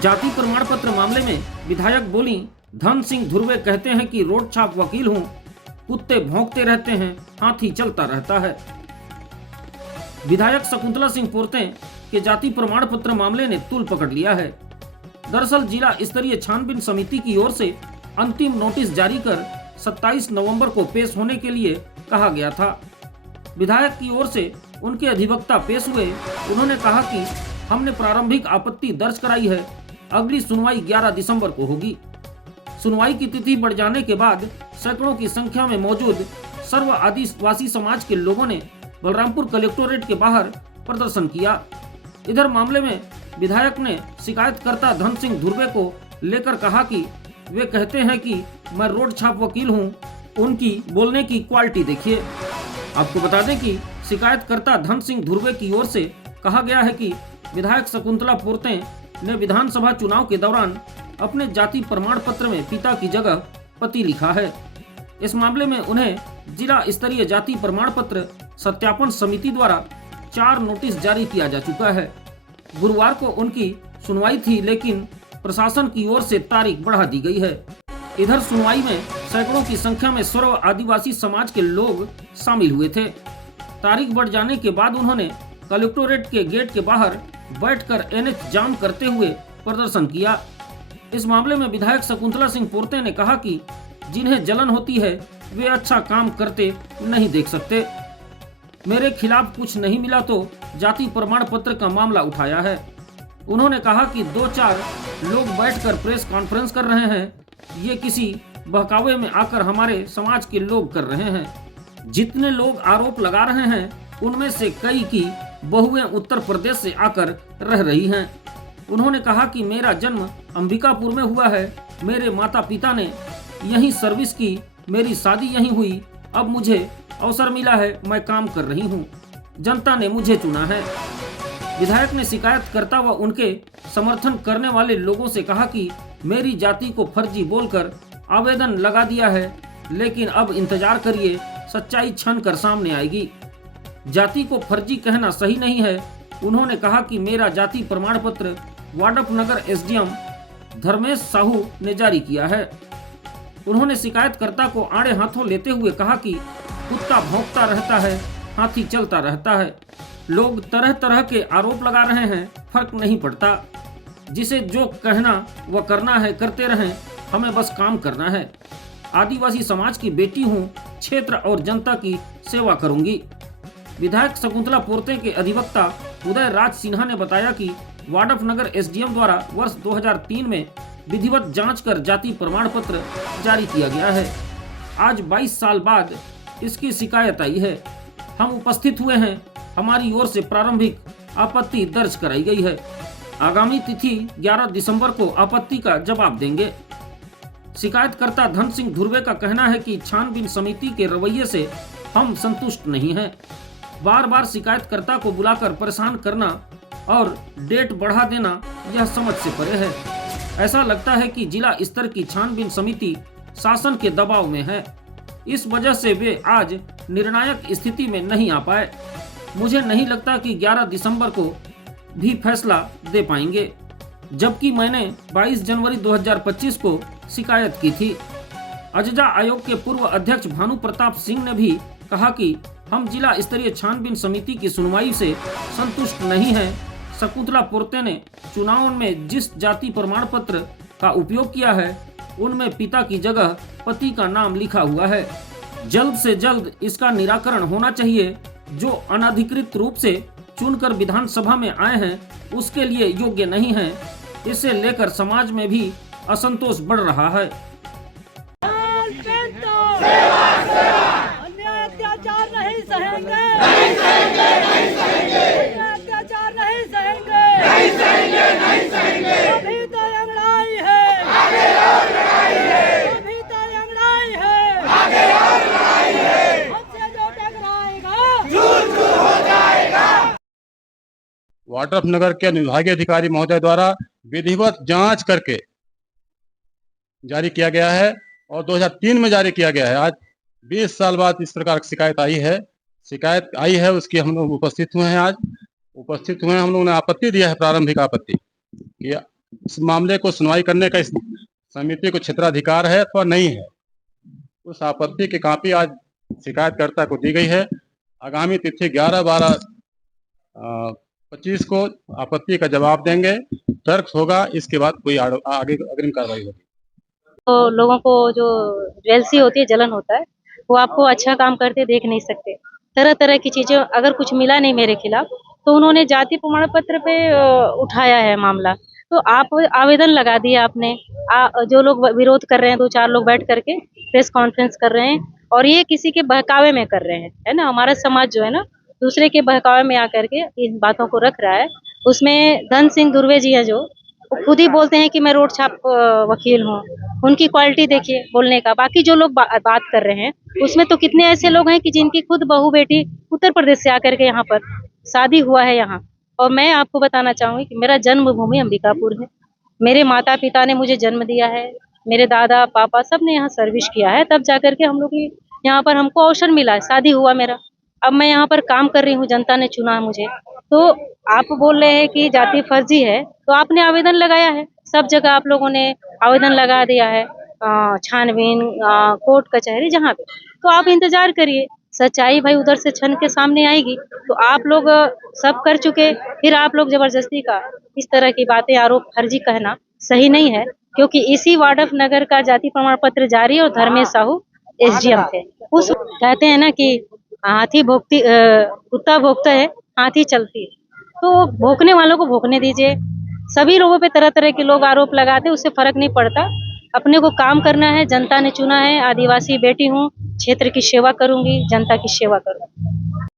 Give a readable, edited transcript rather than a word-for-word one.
जाति प्रमाण पत्र मामले में विधायक बोली, धन सिंह धुर्वे कहते हैं कि रोड छाप वकील हूं, कुत्ते भौंकते रहते हैं, हाथी चलता रहता है। विधायक शकुंतला सिंह पोर्ते के जाति प्रमाण पत्र मामले ने तूल पकड़ लिया है। दरअसल जिला स्तरीय छानबीन समिति की ओर से अंतिम नोटिस जारी कर 27 नवंबर को पेश होने के लिए कहा गया था। विधायक की ओर से उनके अधिवक्ता पेश हुए। उन्होंने कहा कि हमने प्रारंभिक आपत्ति दर्ज कराई है, अगली सुनवाई 11 दिसंबर को होगी। सुनवाई की तिथि बढ़ जाने के बाद सैकड़ों की संख्या में मौजूद सर्व आदिवासी समाज के लोगों ने बलरामपुर कलेक्टोरेट के बाहर प्रदर्शन किया। इधर मामले में विधायक ने शिकायतकर्ता धन सिंह धुर्वे को लेकर कहा कि वे कहते हैं कि मैं रोड छाप वकील हूं, उनकी बोलने की क्वालिटी देखिए। आपको बता दें कि शिकायतकर्ता धन सिंह धुर्वे की ओर से कहा गया है कि विधायक शकुंतला पोर्ते ने विधानसभा चुनाव के दौरान अपने जाति प्रमाण पत्र में पिता की जगह पति लिखा है। इस मामले में उन्हें जिला स्तरीय जाति प्रमाण पत्र सत्यापन समिति द्वारा 4 नोटिस जारी किया जा चुका है। गुरुवार को उनकी सुनवाई थी, लेकिन प्रशासन की ओर से तारीख बढ़ा दी गई है। इधर सुनवाई में सैकड़ों की संख्या में सर्व आदिवासी समाज के लोग शामिल हुए थे। तारीख बढ़ जाने के बाद उन्होंने कलेक्टोरेट के गेट के बाहर बैठकर एनएच जाम करते हुए प्रदर्शन किया। इस मामले में विधायक शकुंतला सिंह पोर्ते ने कहा कि जिन्हें जलन होती है वे अच्छा काम करते नहीं देख सकते। मेरे खिलाफ कुछ नहीं मिला तो जाति प्रमाण पत्र का मामला उठाया है। उन्होंने कहा कि 2-4 लोग बैठकर प्रेस कॉन्फ्रेंस कर रहे हैं, ये किसी बहकावे में आकर हमारे समाज के लोग कर रहे हैं। जितने लोग आरोप लगा रहे हैं उनमें से कई की बहुएं उत्तर प्रदेश से आकर रह रही हैं। उन्होंने कहा कि मेरा जन्म अंबिकापुर में हुआ है, मेरे माता पिता ने यहीं सर्विस की, मेरी शादी यहीं हुई, अब मुझे अवसर मिला है, मैं काम कर रही हूँ, जनता ने मुझे चुना है। विधायक ने शिकायतकर्ता व उनके समर्थन करने वाले लोगों से कहा कि मेरी जाति को फर्जी बोलकर आवेदन लगा दिया है, लेकिन अब इंतजार करिए, सच्चाई छन कर सामने आएगी। जाति को फर्जी कहना सही नहीं है। उन्होंने कहा कि मेरा जाति प्रमाण पत्र वाडफनगर एसडीएम धर्मेश साहू ने जारी किया है। उन्होंने शिकायतकर्ता को आड़े हाथों लेते हुए कहा कि कुत्ता भौंकता रहता है, हाथी चलता रहता है। लोग तरह तरह के आरोप लगा रहे हैं, फर्क नहीं पड़ता। जिसे जो कहना व करना है करते रहें, हमें बस काम करना है। आदिवासी समाज की बेटी हूँ, क्षेत्र और जनता की सेवा करूंगी। विधायक शकुंतला पोर्ते के अधिवक्ता उदय राज सिन्हा ने बताया कि वाडफनगर एसडीएम द्वारा वर्ष 2003 में विधिवत जांच कर जाति प्रमाण पत्र जारी किया गया है। आज 22 साल बाद इसकी शिकायत आई है। हम उपस्थित हुए हैं, हमारी ओर से प्रारंभिक आपत्ति दर्ज कराई गई है। आगामी तिथि 11 दिसंबर को आपत्ति का जवाब देंगे। शिकायतकर्ता धन सिंह धुर्वे का कहना है कि छानबीन समिति के रवैये से हम संतुष्ट नहीं हैं। बार बार शिकायतकर्ता को बुलाकर परेशान करना और डेट बढ़ा देना यह समझ से परे है। ऐसा लगता है कि जिला स्तर की छानबीन समिति शासन के दबाव में है। इस वजह से वे आज निर्णायक स्थिति में नहीं आ पाए। मुझे नहीं लगता कि 11 दिसंबर को भी फैसला दे पाएंगे, जबकि मैंने 22 जनवरी 2025 को शिकायत की थी। अजजा आयोग के पूर्व अध्यक्ष भानु प्रताप सिंह ने भी कहा कि हम जिला स्तरीय छानबीन समिति की सुनवाई से संतुष्ट नहीं हैं। शकुंतला पोर्ते ने चुनाव में जिस जाति प्रमाण पत्र का उपयोग किया है उनमें पिता की जगह पति का नाम लिखा हुआ है। जल्द से जल्द इसका निराकरण होना चाहिए। जो अनधिकृत रूप से चुनकर विधानसभा में आए हैं उसके लिए योग्य नहीं हैं। इसे लेकर समाज में भी असंतोष बढ़ रहा है। अन्याय अत्याचार नहीं सहेंगे, नहीं सहेंगे, नहीं सहेंगे। अन्याय अत्याचार नहीं सहेंगे, नहीं सहेंगे, नहीं सहेंगे। अभी तो लड़ाई है, आगे और लड़ाई है। अभी तो लड़ाई है, आगे और लड़ाई है। हमसे जो टकराएगा चूर चूर हो जाएगा। वाडफनगर के विभागीय अधिकारी महोदय द्वारा विधिवत जांच करके जारी किया गया है और 2003 में जारी किया गया है। आज 20 साल बाद इस प्रकार की शिकायत आई है, उसकी हम लोग उपस्थित हुए हैं। आज उपस्थित हुए हैं, हम लोगों ने आपत्ति दिया है, प्रारंभिक आपत्ति कि इस मामले को सुनवाई करने का इस समिति को क्षेत्राधिकार है अथवा नहीं है। उस आपत्ति की कॉपी आज शिकायतकर्ता को दी गई है। आगामी तिथि 11/12/25 को आपत्ति का जवाब देंगे, तर्क होगा, इसके बाद कोई आगे अग्रिम कार्रवाई होगी। तो लोगों को जो जेलसी होती है, जलन होता है, वो आपको अच्छा काम करते देख नहीं सकते। तरह तरह की चीजें, अगर कुछ मिला नहीं मेरे खिलाफ तो उन्होंने जाति प्रमाण पत्र पे उठाया है मामला। तो आप आवेदन लगा दिया आपने। जो लोग विरोध कर रहे हैं, 2-4 लोग बैठ करके प्रेस कॉन्फ्रेंस कर रहे हैं और ये किसी के बहकावे में कर रहे हैं, है ना। हमारा समाज जो है ना, दूसरे के बहकावे में आकर के इन बातों को रख रहा है। उसमें धन सिंह धुर्वे जी है, जो वो खुद ही बोलते हैं कि मैं रोड छाप वकील हूँ। उनकी क्वालिटी देखिए बोलने का। बाकी जो लोग बात कर रहे हैं उसमें तो कितने ऐसे लोग हैं कि जिनकी खुद बहू बेटी उत्तर प्रदेश से आकर के यहाँ पर शादी हुआ है यहाँ। और मैं आपको बताना चाहूंगी कि मेरा जन्मभूमि अंबिकापुर है। मेरे माता पिता ने मुझे जन्म दिया है, मेरे दादा पापा सब ने यहाँ सर्विस किया है, तब जाकर के हम लोग यहाँ पर हमको अवसर मिला है, शादी हुआ मेरा। अब मैं यहाँ पर काम कर रही हूँ, जनता ने चुना है मुझे। तो आप बोल रहे हैं कि जाति फर्जी है, तो आपने आवेदन लगाया है, सब जगह आप लोगों ने आवेदन लगा दिया है, छानबीन कोर्ट कचहरी जहाँ पे। तो आप इंतजार करिए, सच्चाई भाई उधर से छन के सामने आएगी। तो आप लोग सब कर चुके, फिर आप लोग जबरदस्ती का इस तरह की बातें, आरोप फर्जी कहना सही नहीं है। क्योंकि इसी वार्ड नगर का जाति प्रमाण पत्र जारी और धर्मेश साहू SDM थे। उस कहते हैं ना कि हाथी भोगती कुत्ता भोगता है, हाथी चलती है। तो भोंकने वालों को भोंकने दीजिए। सभी लोगों पे तरह तरह के लोग आरोप लगाते, उससे फर्क नहीं पड़ता। अपने को काम करना है, जनता ने चुना है। आदिवासी बेटी हूँ, क्षेत्र की सेवा करूंगी, जनता की सेवा करूंगी।